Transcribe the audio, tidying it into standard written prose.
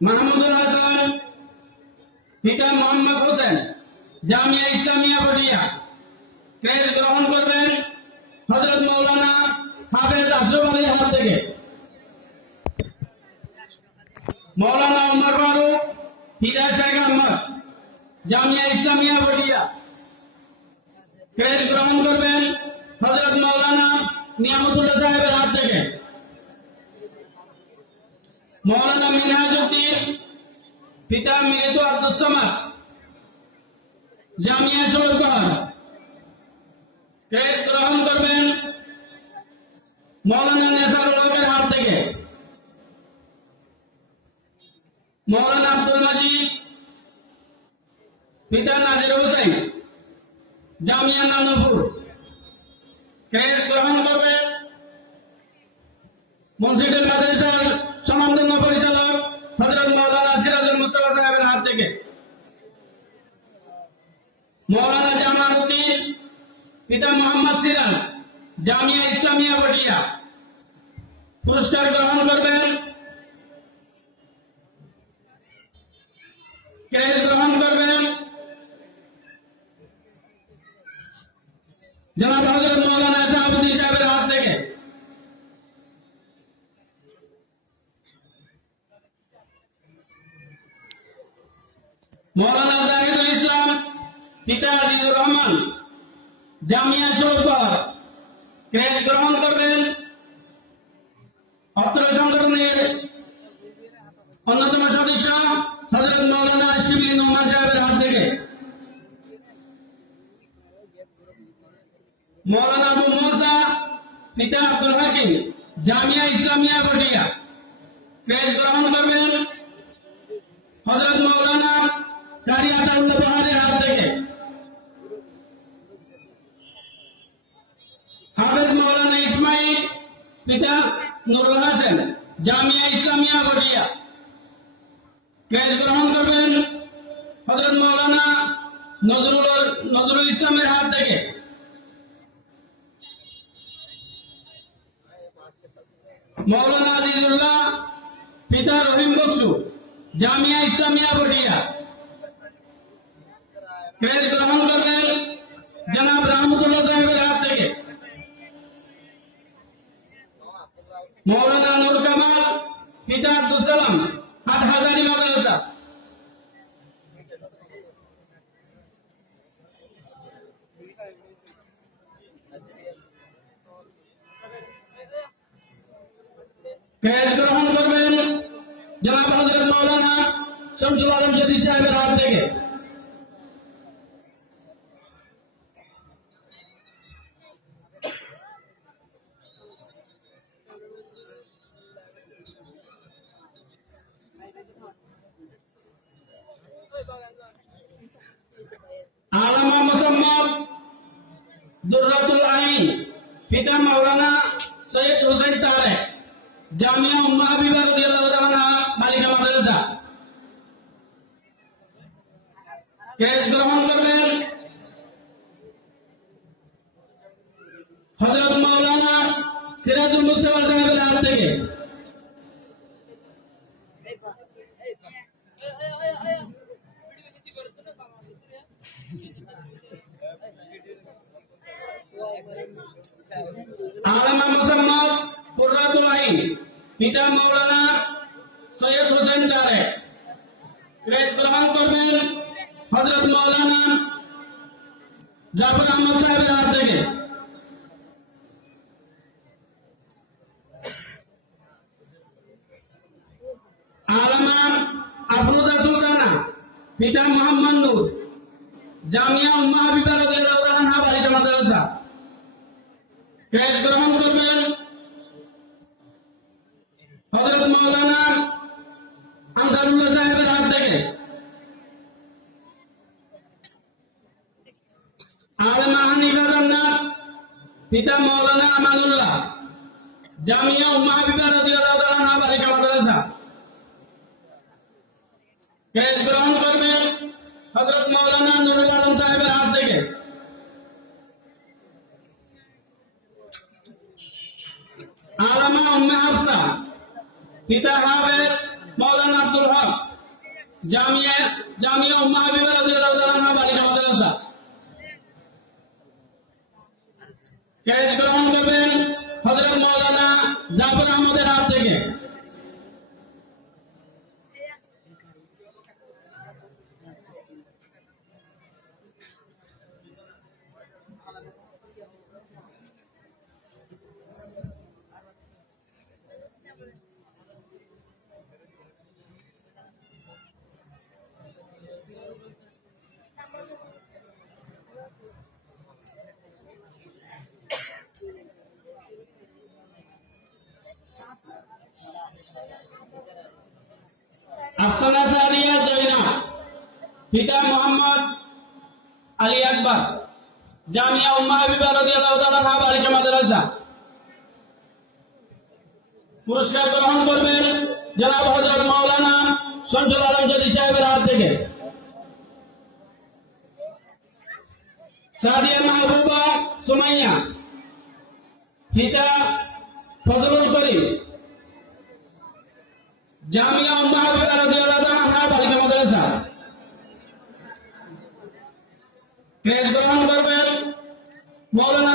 মাহমুদুল হাসান পিতা মোহাম্মদ হোসেন জামিয়া ইসলামিয়া বটিয়া ক্রেজ গ্রহণ করবেন হযরত মাওলানা হাফেজ আশরাফ আলীর হাত থেকে। মাওলানা উমর ফারুক পিতা শেখ আহমদ জামিয়া ইসলামিয়া বটিয়া ক্রেজ গ্রহণ করবেন হযরত মাওলানা নিয়ামতুল্লাহ সাহেবের হাত থেকে। মাওলানা মিনহাজউদ্দিন পিতা মৃত্যু আব্দুস সামাদ জামিয়া সরকার ক্রেজ গ্রহণ করবেন মাওলানা নেসারুল হকের হাত থেকে। মাওলানা আব্দুল মজিদ পিতা নাজির হোসেন জামিয়া নানপুর ক্রেজ গ্রহণ করবেন মসজিদের মাদ্রাসার সমান্তরাল পরিচালক হযরত মাওলানা সিরাজুল মুস্তাফা সাহেবের হাত থেকে। মাওলানা জামালউদ্দিন পিতা মোহাম্মদ সিরাজ জামিয়া ইসলামিয়া বটিয়া পুরস্কার গ্রহণ করবেন ক্রেজ গ্রহণ করবেন জনাব হযরত মাওলানা শাহাবুদ্দিন সাহেবের হাত থেকে। মাওলানা জাহিদুল ইসলাম পিতা আজিজুর রহমান জামিয়া সরকার ক্রেজ গ্রহণ করবেন অত্র সংগঠনের অন্যতম সদস্য হযরত মাওলানা শিবলী নোমান সাহেবের হাত থেকে। মাওলানা আবু মুসা পিতা আব্দুল হাকিম জামিয়া ইসলামিয়া বটিয়া ক্রেজ গ্রহণ করবেন হযরত মাওলানা কারি আতাউল্লাহ পাহাড়ের হাত থেকে। হাফেজ মাওলানা ইসমাইল পিতা নুরুল হাসান জামিয়া ইসলামিয়া বটিয়া ক্রেজ গ্রহণ করবেন হযরত মাওলানা নজরুল ইসলামের হাত থেকে। মাওলানা আজিজুল্লাহ পিতা রহিম বকশু জামিয়া ইসলামিয়া বটিয়া ক্রেজ গ্রহণ করবেন জনাব রহমতুল্লাহ সাহেবের হাত থেকে। মাওলানা নূর কামাল পিতা আব্দুল সালাম হাটহাজারী মাদ্রাসা ক্রেজ গ্রহণ করবেন জনাব হযরত মাওলানা শামসুল আলম জাদিদ সাহেবের হাত থেকে। আলামা মুসাম্মাদ দুররাতুল আইন পিতা মাওলানা সৈয়দ হোসেন তারেক জামিয়া উম্মে হাবিবা রাদিয়াল্লাহু তাআলা বালিকা মাদ্রাসা ক্রেজ গ্রহণ করবেন হযরত মাওলানা সিরাজুল মুস্তাফা সাহেবের হাত থেকে। আলামা মুসাম্মাদ কুররাতুল আইন পিতা মাওলানা সৈয়দ হোসেন তারেক ক্রেজ গ্রহণ করবেন হযরত মাওলানা জাফর আহমদ সাহেবের হাত থেকে। আলামা আফরোজা সুলতানা পিতা মোহাম্মদ নূর জামিয়া উম্মে হাবিবা রাদিয়াল্লাহু তাআলা বালিকা মাদ্রাসা ক্রেজ গ্রহণ করবেন হযরত মাওলানা আনসারুল্লাহ সাহেবের হাত থেকে। আলামা হানিফা জান্নাত পিতা মাওলানা আমানুল্লাহ জামিয়া উম্মে হাবিবা রাদিয়াল্লাহু তাআলা বালিকা মাদ্রাসা ক্রেজ গ্রহণ করবেন হযরত মাওলানা নুরুল আলম সাহেবের হাত থেকে। আলামা উম্মে হাফসা পিতা হাফেজ মাওলানা আব্দুল হক জামিয়া জামিয়া উম্মে হাবিবা রাদিয়াল্লাহু তাআলা আনহা বালিকা মাদ্রাসা। ক্রেজ গ্রহণ করবেন হযরত মাওলানা জাফর আহমদের হাত থেকে। আফসানা সাদিয়া জয়না, পিতা মোহাম্মদ আলী আকবর, জামিয়া উম্মে হাবিবা রাদিয়াল্লাহু তাআলা আনহা বালিকা মাদ্রাসা। পুরস্কার গ্রহণ করবেন জনাব হযরত মাওলানা শামসুল আলম জাদি সাহেবের হাত থেকে। সাদিয়া মাহবুবা সুমাইয়া, পিতা ফজলুল করিম, জামিয়া উম্মে হাবিবা রাদিয়াল্লাহু তাআলা আনহা বালিকা মাদ্রাসা। ক্রেজ গ্রহণ করবেন মাওলানা